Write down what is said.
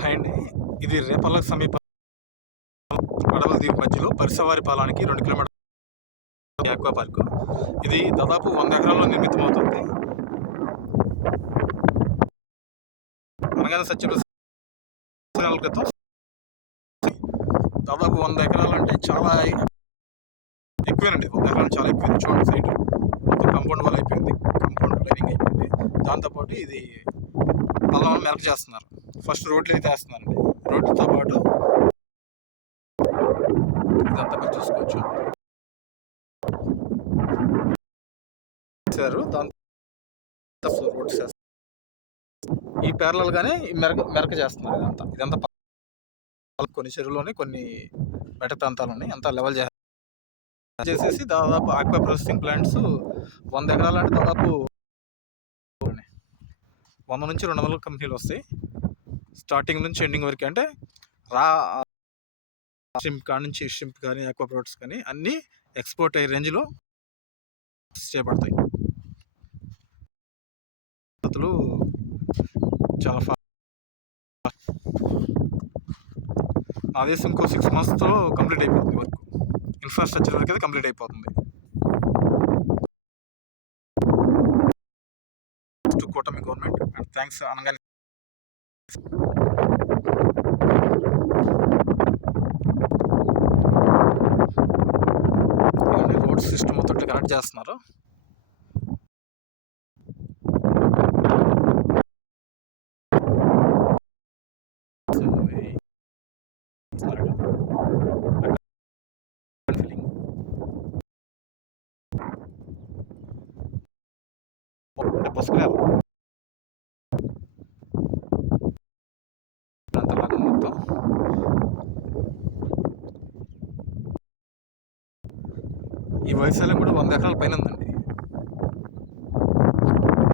Hi అండి. ఇది రేపల్ల సమీప అడవులదీవి మధ్యలో పరిసవారి పాలానికి 2 కిలోమీటర్ల ఆక్వా పార్కు. ఇది దాదాపు 100 ఎకరాల్లో నిర్మితమవుతుంది. అనగానే సత్యప్రసాద్ సంవత్సరాల క్రితం దాదాపు 100 ఎకరాలంటే చాలా ఎక్కువేనండి. 100 ఎకరాలు చాలా ఎక్కువైంది. చూడండి సైట్ మొత్తం కాంపౌండ్ వాల్ అయిపోయింది. కాంపౌండ్ లైనింగ్ అయిపోయింది. దాంతోపాటు ఇది పల్లం మెరక చేస్తున్నారు. ఫస్ట్ రోడ్లు అయితే వేస్తున్నారండి. రోడ్లతో పాటు ఇదంతా మీరు చూసుకోవచ్చు. దాంతో రోడ్స్ ఈ ప్యారలల్ గానే మెరక చేస్తున్నారు. ఇదంతా కొన్ని చెరువులోని కొన్ని మెట్ట ప్రాంతాలు ఉన్నాయి. అంతా లెవెల్ చేసేసి దాదాపు ఆక్వా ప్రాసెసింగ్ ప్లాంట్స్ 100 ఎకరాలు అంటే దాదాపు 100 నుంచి 200 కంపెనీలు వస్తాయి. స్టార్టింగ్ నుంచి ఎండింగ్ వరకు అంటే షింప్ కాడ నుంచి షింప్ కానీ ఆక్వా ప్రొడక్ట్స్ కానీ అన్నీ ఎక్స్పోర్ట్ అయ్యే రేంజ్లో చేపడతాయి. అతలు చాలా నా దేశం ఇంకో 6 monthsతో కంప్లీట్ అయిపోతుంది. వర్క్ ఇన్ఫ్రాస్ట్రక్చర్ వరకు అయితే కంప్లీట్ అయిపోతుంది. టు కూటమి గవర్నమెంట్ అండ్ థ్యాంక్స్ అనగానే రోడ్ సిస్టమ్ మొత్తం కనెక్ట్ చేస్తున్నారు. పసుపు మొత్తం ఈ వైశాల్యం కూడా 100 ఎకరాల పైన ఉందండి.